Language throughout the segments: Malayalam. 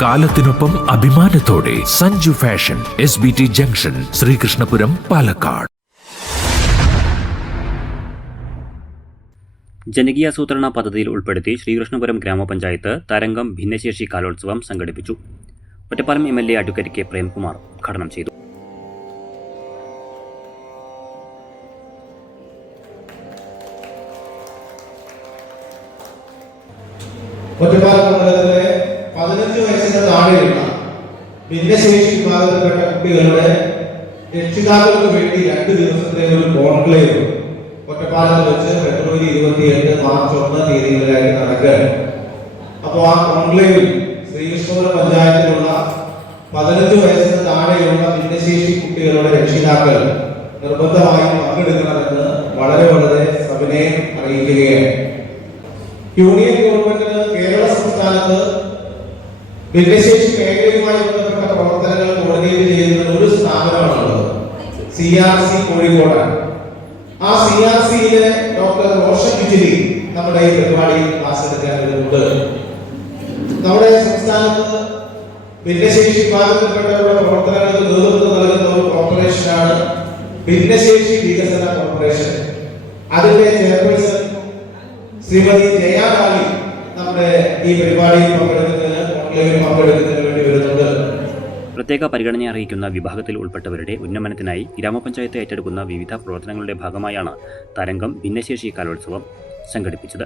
കാലത്തിനൊപ്പം അഭിമാനത്തോടെ Sanju fashion, SBT junction, Sreekrishnapuram, Palakkad. ജനകീയാസൂത്രണ പദ്ധതിയിൽ ഉൾപ്പെടുത്തി ശ്രീകൃഷ്ണപുരം ഗ്രാമപഞ്ചായത്ത് തരംഗം ഭിന്നശേഷി കലോത്സവം സംഘടിപ്പിച്ചു. Ottapalam MLA advocate K. Premkumar ഉദ്ഘാടനം ചെയ്തു. ഒറ്റപ്പാലം മണ്ഡലത്തിലെ 15 വയസ്സിന് താഴെയുള്ള ഭിന്നശേഷി വിഭാഗത്തിൽപ്പെട്ട കുട്ടികളുടെ രക്ഷിതാക്കൾക്ക് വേണ്ടി 2 ദിവസത്തെ ഒരു കോൺക്ലേവ് ഒറ്റപ്പാലത്ത് വെച്ച് ഫെബ്രുവരി 28, മാർച്ച് 1 തീയതികളിലായി നടക്കുകയാണ്. അപ്പോൾ ആ കോൺക്ലേവിൽ ശ്രീകൃഷ്ണപുരം പഞ്ചായത്തിലുള്ള 15 വയസ്സിന് താഴെയുള്ള ഭിന്നശേഷി കുട്ടികളുടെ രക്ഷിതാക്കൾ നിർബന്ധമായും പങ്കെടുക്കണമെന്ന് വളരെ സവിനയം അറിയിക്കുകയാണ്. യൂണിയൻ ഗവൺമെന്റിന് കേരള സംസ്ഥാനത്ത് ഭിന്നശേഷി മേഖലയുമായി ബന്ധപ്പെട്ട പ്രവർത്തനങ്ങൾ കോർഡിനേറ്റ് ചെയ്യുന്ന ഒരു സ്ഥാപനമാണുള്ളത്, CRC കോഴിക്കോടാണ്. ആ CRCയിലെ ഡോക്ടർ റോഷൻ ബിജിലി നമ്മുടെ ഈ പരിപാടിയിൽ ക്ലാസ് എടുക്കാൻ വരുന്നുണ്ട്. നമ്മുടെ സംസ്ഥാനത്ത് ഭിന്നശേഷി വിഭാഗത്തിൽപ്പെട്ടവരുടെ പ്രവർത്തനങ്ങൾക്ക് നേതൃത്വം നൽകുന്ന ഒരു കോർപ്പറേഷനാണ് ഭിന്നശേഷി വികസന കോർപ്പറേഷൻ. അതിന്റെ ചെയർപേഴ്സൺ ശ്രീമതി ജയാകാളി നമ്മുടെ ഈ പരിപാടിയിൽ പങ്കെടുക്കുന്നതിന് വേണ്ടി വരുന്നുണ്ട്. പ്രത്യേക പരിഗണന അറിയിക്കുന്ന വിഭാഗത്തിൽ ഉൾപ്പെട്ടവരുടെ ഉന്നമനത്തിനായി ഗ്രാമപഞ്ചായത്ത് ഏറ്റെടുക്കുന്ന വിവിധ പ്രവർത്തനങ്ങളുടെ ഭാഗമായാണ് തരംഗം ഭിന്നശേഷി കലോത്സവം സംഘടിപ്പിച്ചത്.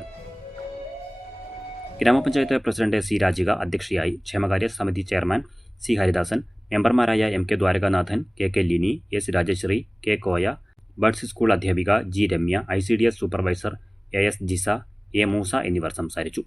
ഗ്രാമപഞ്ചായത്ത് പ്രസിഡന്റ് C. രാജിക അധ്യക്ഷയായി, ക്ഷേമകാര്യ സമിതി ചെയർമാൻ C. ഹരിദാസൻ, മെമ്പർമാരായ MK Dwarakanathan, KK Lini, S. Rajasree, K. Koya, buds school അധ്യാപിക G. Ramya, ICDS supervisor AS Jisa, A. Moosa എന്നിവർ സംസാരിച്ചു.